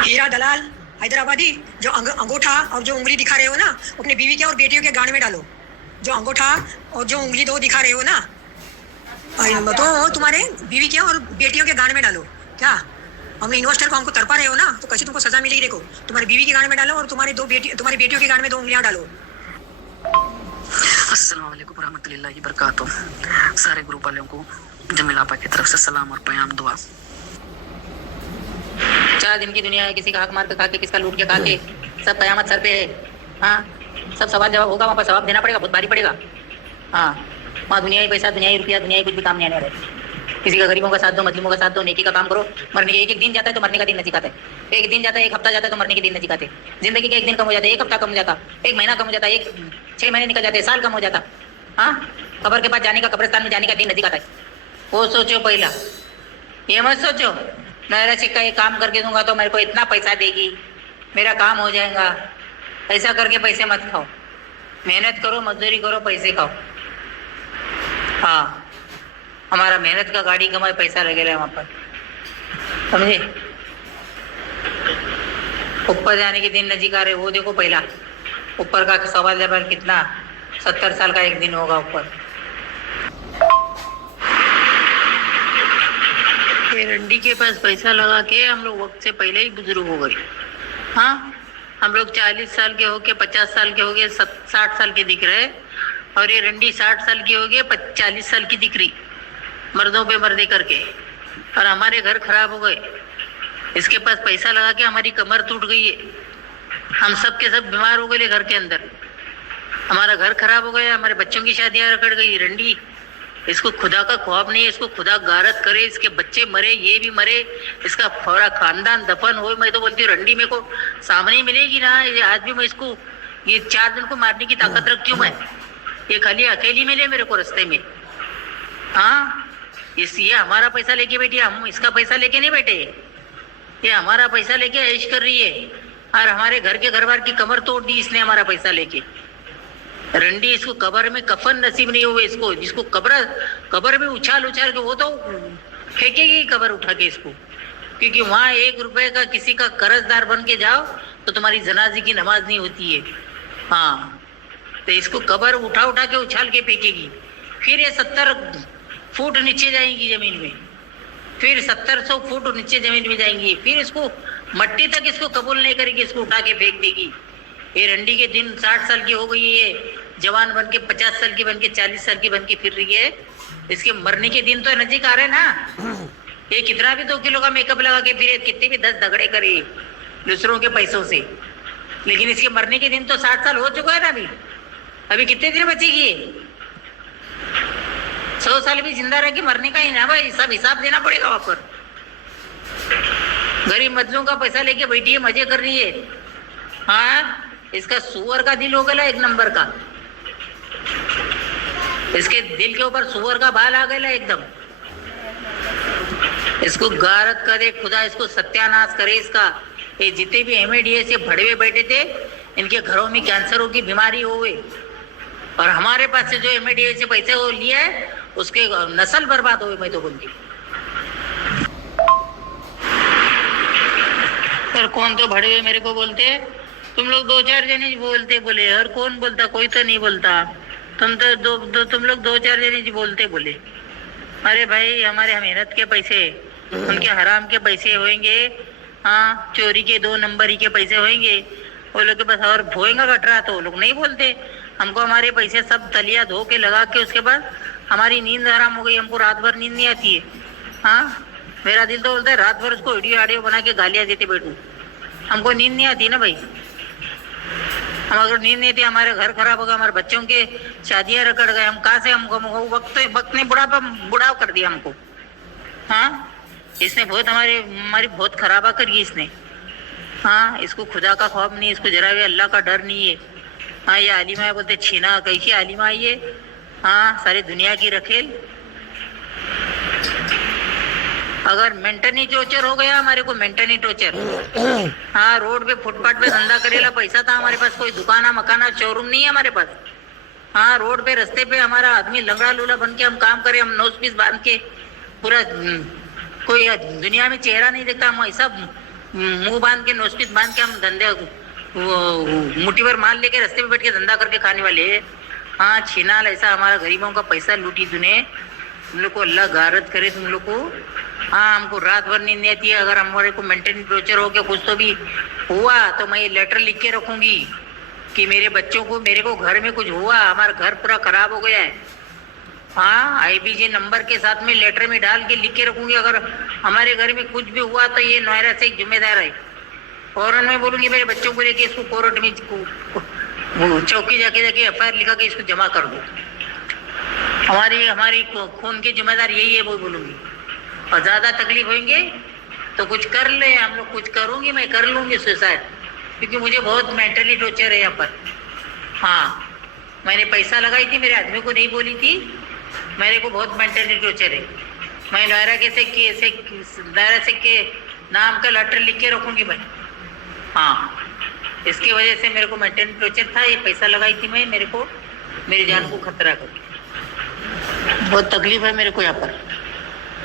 हीरा दलाल हैदराबादी, जो अंगूठा और जो उंगली दिखा रहे हो ना, अपने बीवी के और बेटियों के गांड में डालो। जो अंगूठा और जो उंगली दो दिखा रहे हो ना, तो तुम्हारे बीवी के और बेटियों के गांड में डालो। क्या हमने इन्वेस्टर को हमको तरपा रहे हो ना, तो कैसे तुमको सजा मिलेगी। देखो, तुम्हारी बीवी के गांड में डालो और तुम्हारी बेटियों के गांड में 2 उंगलियां डालो। अस्सलाम वालेकुम रहमतुल्लाहि बरकातुहू। सारे ग्रुप वालों को जमील आपा की तरफ से सलाम और प्याम दुआ। 4 दिन की दुनिया है, किसी का हक मार के खा के, किसका लूट के खा के, सब कयामत सर पे है। हाँ, सब सवाल जवाब होगा, वहाँ पर जवाब देना पड़ेगा, बहुत भारी पड़ेगा। हाँ, वहाँ दुनिया ही पैसा, दुनिया ही रुपया, दुनिया ही कुछ भी काम नहीं आने वाला है। किसी का गरीबों का साथ दो, मजलूमों का साथ दो, नेकी का काम करो। मरने के एक दिन जाता है तो मरने का दिन नहीं सिखाते। एक दिन जाता है, एक हफ्ता जाता है तो मरने के दिन नहीं सिखाते। जिंदगी के एक दिन कम हो जाता है, एक हफ्ता कम हो जाता, एक महीना कम हो जाता, 6 महीने निकल जाते, साल कम हो जाता। हाँ, कब्र के पास जाने का, कब्रिस्तान में जाने का दिन नहीं सिखाता है। वो सोचो पहला, ये मत सोचो मेरा सिक्का ये काम करके दूंगा तो मेरे को इतना पैसा देगी, मेरा काम हो जाएगा। ऐसा करके पैसे मत खाओ, मेहनत करो, मजदूरी करो, पैसे खाओ। हाँ, हमारा मेहनत का गाड़ी कमाए पैसा लगेगा वहाँ पर, समझे। ऊपर जाने के दिन नजीक आ रहे, वो देखो पहला ऊपर का सवाल जवाब कितना, 70 साल का एक दिन होगा ऊपर। रंडी के पास पैसा लगा के हम लोग वक्त से पहले ही बुजुर्ग हो गए। हाँ, हम लोग 40 साल के हो के, 50 साल के हो गए, 60 साल के दिख रहे, और ये रंडी 60 साल की हो गई, 40 साल की दिख रही, मर्दों पे मर्दे करके। और हमारे घर खराब हो गए, इसके पास पैसा लगा के हमारी कमर टूट गई है, हम सब के सब बीमार हो गए घर के अंदर, हमारा घर खराब हो गया, हमारे बच्चों की शादियां रकड़ गई। रंडी, इसको खुदा का ख्वाब नहीं है, इसको खुदा गारत करे, इसके बच्चे मरे, ये भी मरे, इसका पूरा खानदान दफन हो। मैं तो बोलती हूँ रंडी मेरे को सामने मिलेगी ना, ये आज भी मैं इसको ये 4 दिन को मारने की ताकत रखती हूँ मैं। ये खाली अकेली मिले मेरे को रास्ते में। हाँ, ये हमारा पैसा लेके बैठी, हम इसका पैसा लेके नहीं बैठे। ये हमारा पैसा लेके ऐश कर रही है, और हमारे घर के घरवार की कमर तोड़ दी इसने हमारा पैसा लेके। रंडी, इसको कब्र में कफन नसीब नहीं हुए इसको, जिसको कब्र में उछाल उछाल के, वो तो फेंकेगी कब्र उठा के इसको, क्योंकि वहां 1 रुपए का किसी का कर्जदार बन के जाओ तो तुम्हारी जनाजे की नमाज नहीं होती है। हाँ, तो इसको कब्र उठा उठा के उछाल के फेंकेगी, फिर ये 70 फुट नीचे जाएंगी जमीन में, फिर 70-100 फुट नीचे जमीन में जाएंगी, फिर इसको मट्टी तक इसको कबूल नहीं करेगी, इसको उठा के फेंक देगी। ये रंडी के दिन 60 साल की हो गई है, ये जवान बन के 50 साल की बन के 40 साल की बन के फिर रही है। इसके मरने के दिन तो नजीक आ रहे ना। ये कितना भी 2 किलो का मेकअप लगा के फिर कितने भी 10 झगड़े करे दूसरों के पैसों से, लेकिन इसके मरने के दिन तो 60 साल हो चुका है ना। अभी कितने दिन बचेगी, 100 साल भी जिंदा रह के मरने का ही ना भाई, सब हिसाब देना पड़ेगा वहां पर। गरीब मजलूम का पैसा लेके बैठी है, मजे कर रही है। हाँ, इसका सुअर का दिल हो गया 1 नंबर का, इसके दिल के ऊपर सुअर का बाल आ गया एकदम। इसको गारत करे खुदा, इसको सत्यानाश करे इसका। ये जितने भी MADS से भड़वे बैठे थे, इनके घरों में कैंसरों की बीमारी हो गई, और हमारे पास से जो MADS से पैसे वो लिया है उसके नस्ल बर्बाद हो गई। मैं तो बोलती पर कौन तो भड़वे मेरे को बोलते, तुम लोग 2-4 जने बोलते, बोले और कौन बोलता, कोई तो नहीं बोलता, तुम तो तुम लोग 2-4 जने बोलते बोले। अरे भाई, हमारे मेहनत के पैसे, उनके हराम के पैसे होंगे। हाँ, चोरी के 2 नंबर ही के पैसे होंगे वो लोग के पास, और भोएगा कटरा तो वो लोग नहीं बोलते। हमको हमारे पैसे सब तलिया धो के लगा के उसके बाद हमारी नींद हराम हो गई, हमको रात भर नींद नहीं आती है। हाँ, मेरा दिल तो बोलता है रात भर उसको ऑडियो बना के गालियाँ देते बैठूं, हमको नींद नहीं आती ना भाई। हम अगर नींद नहीं थी, हमारे घर खराब हो गया, हमारे बच्चों के शादियां रकड़ गए, हम कहाँ से, हमको वक्त ने बुढ़ाव कर दिया हमको। हाँ, इसने बहुत हमारी बहुत खराबा करी इसने। हाँ, इसको खुदा का ख्वाब नहीं, इसको जरा भी अल्लाह का डर नहीं है। हाँ, ये आलिमा बोलते छीना, कैसी आलिमा है ये। हाँ, सारी दुनिया की रखेल। अगर मेंटली टॉर्चर हो गया हमारे को, मेंटली टॉर्चर। हाँ, रोड पे फुटपाथ पे धंधा करेला पैसा था हमारे पास, कोई दुकाना मकाना शोरूम नहीं है हमारे पास। हाँ, रोड पे रास्ते पे हमारा आदमी लंगड़ा लूला बन के हम काम करे, हम नोज पीस बांध के पूरा, कोई दुनिया में चेहरा नहीं देखता, हम ऐसा मुंह बांध के नोस्पित बांध के हम धंधे वो मुट्ठी भर माल लेके रास्ते पे बैठ के धंधा करके खाने वाले हैं। हाँ छिनाल, ऐसा हमारा गरीबों का पैसा लूटी तूने। तुम लोग को अल्लाह गारत करे तुम लोग को। हाँ हमको रात भर नींद नहीं आती है। अगर हमारे को मेंटेन टॉर्चर हो गया कुछ तो भी हुआ तो मैं ये लेटर लिख के रखूंगी कि मेरे बच्चों को, मेरे को घर में कुछ हुआ, हमारा घर पूरा खराब हो गया है। हाँ IBJ नंबर के साथ में लेटर में डाल के लिख के रखूंगी। अगर हमारे घर में कुछ भी हुआ तो ये नोएरा से एक जिम्मेदार है। फौरन मैं बोलूंगी मेरे बच्चों को लेके इसको कोर्ट में चौकी जाके FIR लिखा के इसको जमा कर दो। हमारी खून के जिम्मेदार यही है वो बोलूंगी। और ज्यादा तकलीफ होंगे तो कुछ कर ले, हम लोग कुछ करूंगी, मैं कर लूंगी सुसाइड, क्योंकि मुझे बहुत मेंटली टॉर्चर है यहाँ पर। हाँ मैंने पैसा लगाई थी, मेरे आदमी को नहीं बोली थी, मेरे को बहुत मेंटली टॉर्चर है। मैं नोएरा के नाम का लेटर लिख के रखूंगी मैं। हाँ इसकी वजह से मेरे को मेंटली टॉर्चर था, ये पैसा लगाई थी मैं, मेरे को मेरी जान को खतरा कर, बहुत तकलीफ है मेरे को यहाँ पर।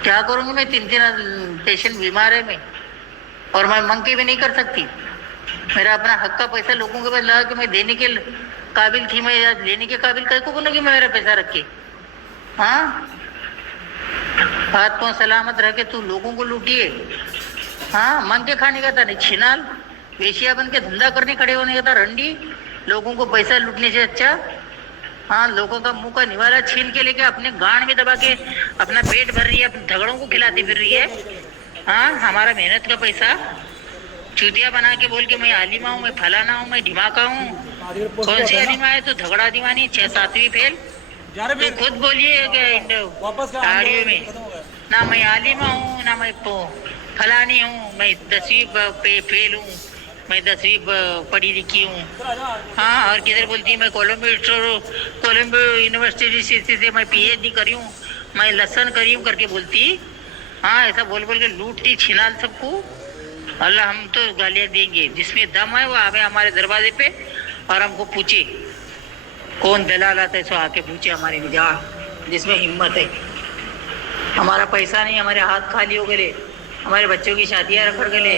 क्या करूँगी मैं, 3 पेशेंट बीमार है मैं, और मैं मांग के भी नहीं कर सकती। मेरा अपना हक का पैसा लोगों के पास लगा कि मैं देने के काबिल थी, मैं लेने के काबिल कहीं को बनूंगी मैं मेरा पैसा रख के। हाँ हाथ पाँव सलामत रह के तू लोगों को लूटिए। हाँ मांग के खाने का था नहीं, छिनाल वेशिया बन के धंधा करने खड़े होने का था, रंडी लोगों को पैसा लूटने से अच्छा। हाँ लोगों का मुंह का निवाला छीन के लेके अपने गांड में दबा के अपना पेट भर रही है, अपने झगड़ों को खिलाती फिर रही है। हाँ हमारा मेहनत का पैसा चूतिया बना के बोल के मैं आलिमा हूँ, मैं फलाना हूँ, मैं ढिमाका हूँ। कौन सी आलिमा है तो झगड़ा दीवानी 6-7वीं फेल। तो खुद बोलिए गाड़ियों में, ना मैं आलिमा हूँ ना मैं फलानी हूँ, मैं 10वीं फेल हूँ, मैं 10वीं पढ़ी लिखी हूँ। हाँ और किधर बोलती है मैं कोलंबो यूनिवर्सिटी से मैं PhD करी हूँ, मैं लसन करी हूँ करके बोलती। हाँ ऐसा बोल के लूटती छिनाल सबको। अल्लाह हम तो गालियाँ देंगे, जिसमें दम है वो आवे हमारे दरवाजे पे और हमको पूछे कौन दलाल आता है, सो आके पूछे हमारे निजात, जिसमें हिम्मत है। हमारा पैसा नहीं, हमारे हाथ खाली हो गए, हमारे बच्चों की शादियाँ रखड़ गए,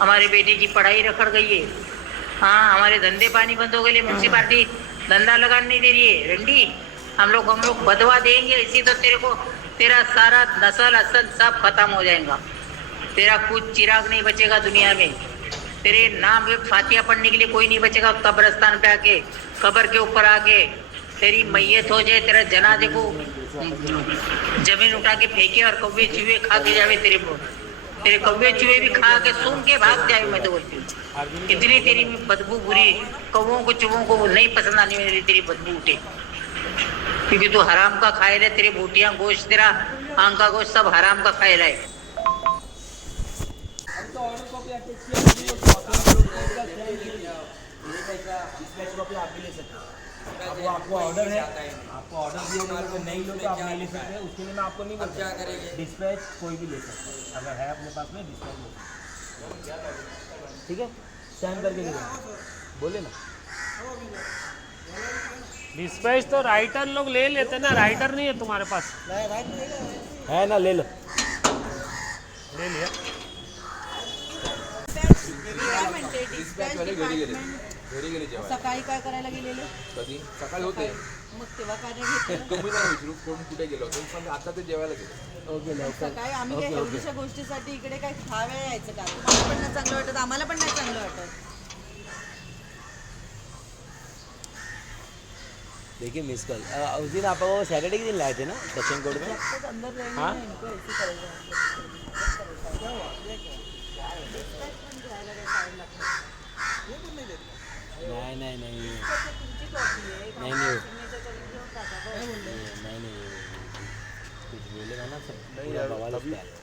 हमारे बेटे की पढ़ाई रखड़ गई है। हाँ हमारे धंधे पानी बंद हो गए, म्यूनसिपालिटी धंधा लगाने नहीं दे रही है। रंडी हम लोग बदवा देंगे, इसी तो तेरे को तेरा सारा नस्ल असल सब खत्म हो जाएगा। तेरा कुछ चिराग नहीं बचेगा दुनिया में, तेरे नाम एक फातिया पढ़ने के लिए कोई नहीं बचेगा। कब्रिस्तान पे आके, कब्र के ऊपर आके तेरी मैयत हो जाए, तेरा जनाजे को जमीन उठा के फेंके और कौवे चूहे खा के जावे, तेरे कौवे चूहे भी खा के सूंघ के भाग जाए। मैं तो बोलती हूँ इतनी तेरी बदबू बुरी, कौवों को चूहों को नहीं पसंद आने वाली तेरी बदबू उठे, क्योंकि तू हराम का खाएला। तेरी बोटियां गोश्त, तेरा आंख का गोश्त सब हराम का खाएला है। आपको ऑर्डर है, आपको ऑर्डर दिया गया है, नहीं लो तो आप नहीं ले सकते, उसके लिए मैं आपको नहीं बोलता। क्या करेंगे, डिस्पैच कोई भी ले सकता है, अगर है अपने पास में डिस्पैच ले सकते हैं। ठीक है स्कैन करके दे बोले ना। डिस्पैच तो राइटर लोग ले लेते ना, राइटर नहीं है तुम्हारे पास? है ना, ले लो, ले लिया। घरी गेले जेव्हा सकाळी काय करायला गेलेले? कधी सकाळी होते, मग तेव्हा काय नाही घेतलं? तुम्ही नाही विचारू कोण कुठे गेलो होतो, पण आता ते जेवायला गेले. ओके लवकर. सकाळी आम्ही काय एवढ्याशा गोष्टीसाठी इकडे काय खाव्या यायचं का? तुम्हाला पण नाही चांगलं वाटत, आम्हाला पण नाही चांगलं वाटत. देखिए मिस कॉल उस दिन आप वो सैटरडे के दिन लाए थे ना दक्षिण कोर्ट में? अंदर रहेंगे हाँ? ना, इनको ऐसे करेगा. नहीं नहीं नहीं तुमची कॉपी आहे, नहीं नहीं सिग्नेचर करून घेऊन टाका. नहीं नहीं कुछ बोलेगा ना सब पूरा बवाल उस पे आएगा.